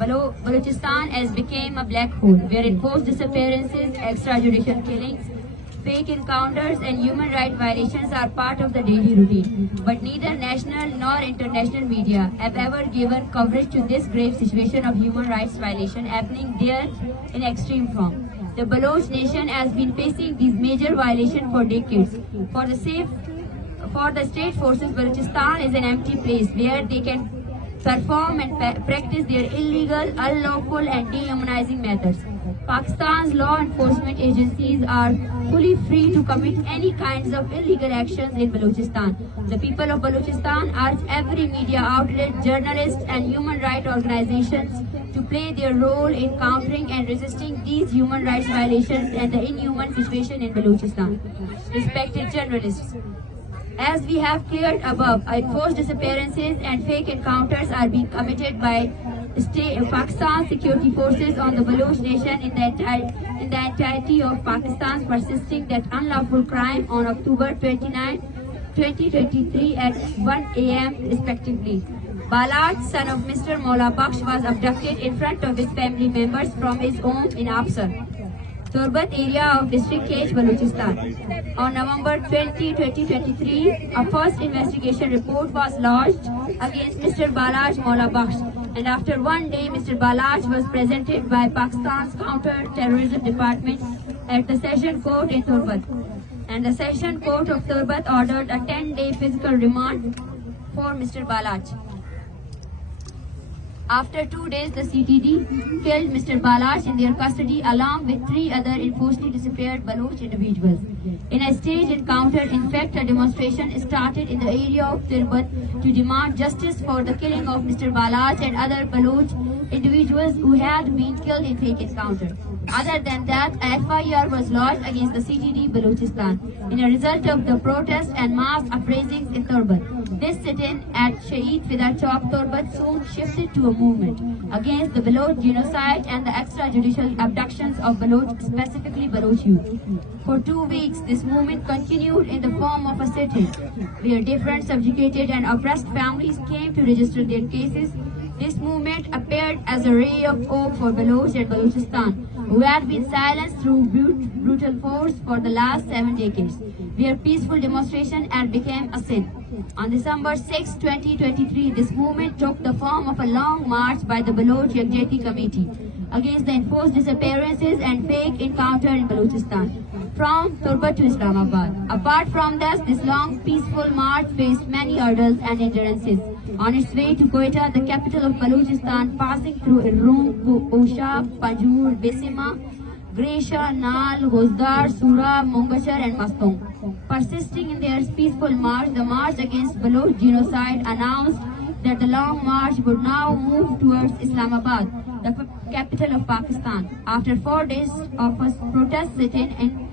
Balochistan has become a black hole, where enforced disappearances, extrajudicial killings, fake encounters and human rights violations are part of the daily routine. But neither national nor international media have ever given coverage to this grave situation of human rights violation happening there in extreme form. The Baloch nation has been facing these major violations for decades. For the state forces, Balochistan is an empty place where they can perform and practice their illegal, unlawful and dehumanizing methods. Pakistan's law enforcement agencies are fully free to commit any kinds of illegal actions in Balochistan. The people of Balochistan urge every media outlet, journalists and human rights organizations to play their role in countering and resisting these human rights violations and the inhuman situation in Balochistan. Respected journalists, as we have cleared above, enforced disappearances and fake encounters are being committed by Pakistan security forces on the Baloch nation in the entirety of Pakistan, persisting that unlawful crime on October 29, 2023 at 1 a.m. respectively. Baloch, son of Mr. Mola Baksh, was abducted in front of his family members from his home in Afsar, Turbat area of district Kesh, Balochistan. On November 20, 2023, a first investigation report was lodged against Mr. Baloch Mola Baksh, and after one day, Mr. Baloch was presented by Pakistan's Counter-Terrorism Department at the Session Court in Turbat, and the Session Court of Turbat ordered a 10-day physical remand for Mr. Baloch. After 2 days, the CTD killed Mr. Baloch in their custody along with 3 other enforcedly disappeared Baloch individuals. In a staged encounter, in fact, a demonstration started in the area of Turbat to demand justice for the killing of Mr. Baloch and other Baloch individuals who had been killed in fake encounter. Other than that, a FIR was lodged against the CTD Balochistan in a result of the protests and mass uprisings in Turbat. This sit-in at Shaheed Fida Chowk, Turbat soon shifted to a movement against the Baloch genocide and the extrajudicial abductions of Baloch, specifically Baloch youth. For 2 weeks, this movement continued in the form of a sit-in, where different subjugated and oppressed families came to register their cases. This movement appeared as a ray of hope for Baloch and Balochistan, who had been silenced through brutal force for the last 7 decades, where peaceful demonstration had become a sin. On December 6, 2023, this movement took the form of a long march by the Baloch Yakjehti Committee against the enforced disappearances and fake encounter in Balochistan, from Turbat to Islamabad. Apart from this long peaceful march faced many hurdles and hindrances. On its way to Quetta, the capital of Balochistan, passing through Iroom, Osha, Pajur, Besima, Gresha, Nal, Hozdar, Sura, Mungashar and Mastong. Persisting in their peaceful march, the March Against Baloch Genocide announced that the long march would now move towards Islamabad, the capital of Pakistan, after 4 days of a protest sit-in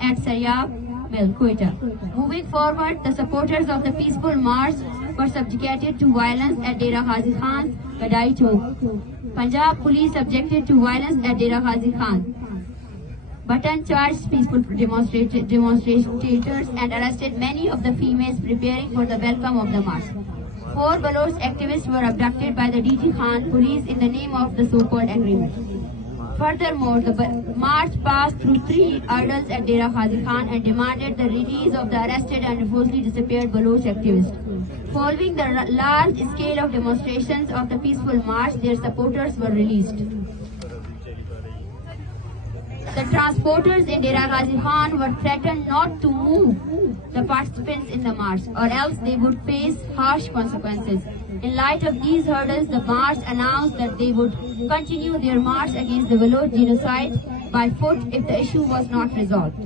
at Saryab Mill, Quetta. Moving forward, the supporters of the peaceful march were subjugated to violence at Dera Ghazi Khan's Gadai Chowk. Punjab police subjected to violence at Dera Ghazi Khan. Button charged peaceful demonstrators and arrested many of the females preparing for the welcome of the march. 4 Baloch activists were abducted by the DG Khan police in the name of the so-called agreement. Furthermore, the march passed through 3 hurdles at Dera Ghazi Khan and demanded the release of the arrested and falsely disappeared Baloch activists. Following the large scale of demonstrations of the peaceful march, their supporters were released. The transporters in Dera Ghazi Khan were threatened not to move the participants in the march, or else they would face harsh consequences. In light of these hurdles, the march announced that they would continue their march against the Baloch genocide by foot if the issue was not resolved.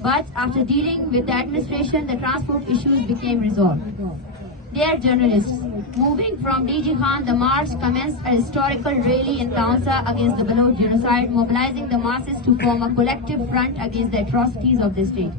But after dealing with the administration, the transport issues became resolved. Dear journalists, moving from DG Khan, the march commenced a historical rally in Kaunsa against the Baloch genocide, mobilizing the masses to form a collective front against the atrocities of the state.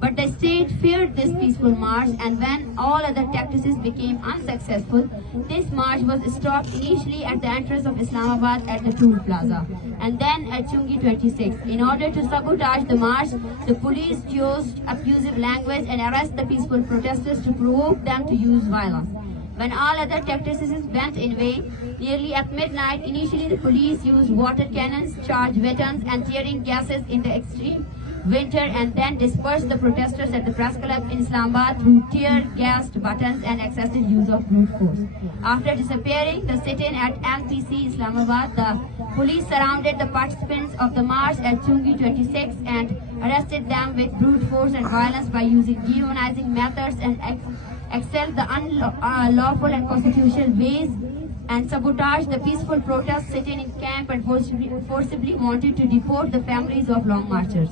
But the state feared this peaceful march, and when all other tactics became unsuccessful, this march was stopped initially at the entrance of Islamabad at the Tool Plaza, and then at Chungi 26. In order to sabotage the march, the police used abusive language and arrested the peaceful protesters to provoke them to use violence. When all other tactics went in vain, Nearly at midnight, initially the police used water cannons, charged veterans and tearing gases in the extreme winter, and then dispersed the protesters at the press club in Islamabad through tear-gassed buttons and excessive use of brute force. After disappearing the sit-in at MPC Islamabad, the police surrounded the participants of the march at Chungi 26 and arrested them with brute force and violence by using dehumanizing methods and excelled the unlawful and constitutional ways, and sabotaged the peaceful protest sitting in camp and forcibly wanted to deport the families of long marchers.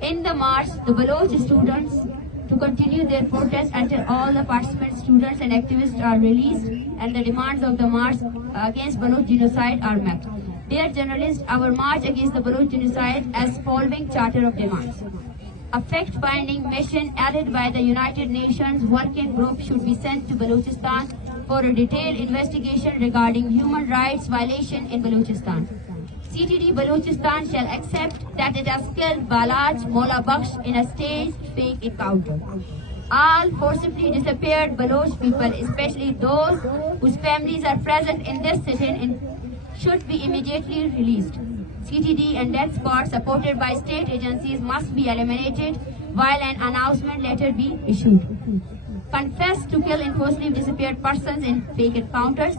In the march, the Baloch students to continue their protest until all the participant students and activists are released and the demands of the march against Baloch genocide are met. Dear journalists, our march against the Baloch genocide as following charter of demands. A fact-finding mission added by the United Nations Working Group should be sent to Balochistan for a detailed investigation regarding human rights violation in Balochistan. CTD Balochistan shall accept that it has killed Baloch Mola Bakhsh in a staged fake encounter. All forcibly disappeared Baloch people, especially those whose families are present in this sit-in, should be immediately released. CTD and death squad supported by state agencies must be eliminated while an announcement later be issued. Confess to kill and forcibly disappeared persons in fake encounters.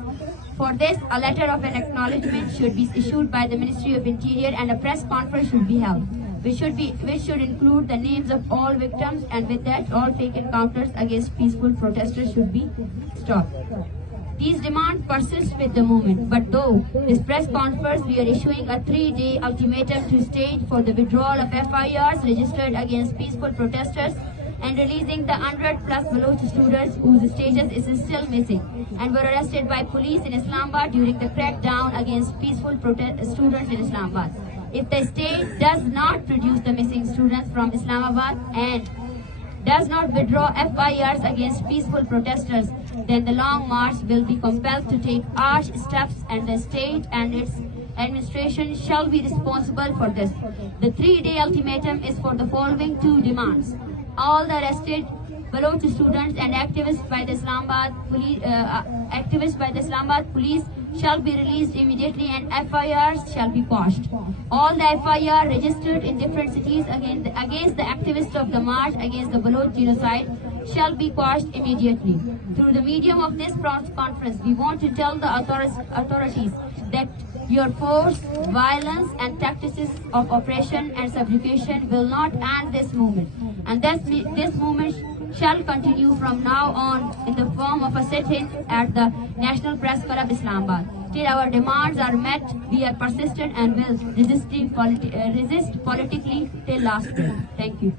For this, a letter of an acknowledgement should be issued by the Ministry of Interior and a press conference should be held, which should include the names of all victims, and with that, all fake encounters against peaceful protesters should be stopped. These demands persist with the movement, but though this press conference, we are issuing a 3-day ultimatum to state for the withdrawal of FIRs registered against peaceful protesters and releasing the 100+ Baloch students whose status is still missing and were arrested by police in Islamabad during the crackdown against peaceful students in Islamabad. If the state does not produce the missing students from Islamabad and does not withdraw FIRs against peaceful protesters, then the long march will be compelled to take harsh steps, and the state and its administration shall be responsible for this. The 3-day ultimatum is for the following 2 demands. All the arrested Baloch students and activists by the Islamabad police shall be released immediately and FIRs shall be quashed. All the FIR registered in different cities against the activists of the march against the Baloch genocide shall be quashed immediately. Through the medium of this conference, we want to tell the authorities that your force, violence and tactics of oppression and subjugation will not end this movement. And this movement shall continue from now on in the form of a sit-in at the National Press Club Islamabad. Till our demands are met, we are persistent and will resist politically till last breath. Thank you.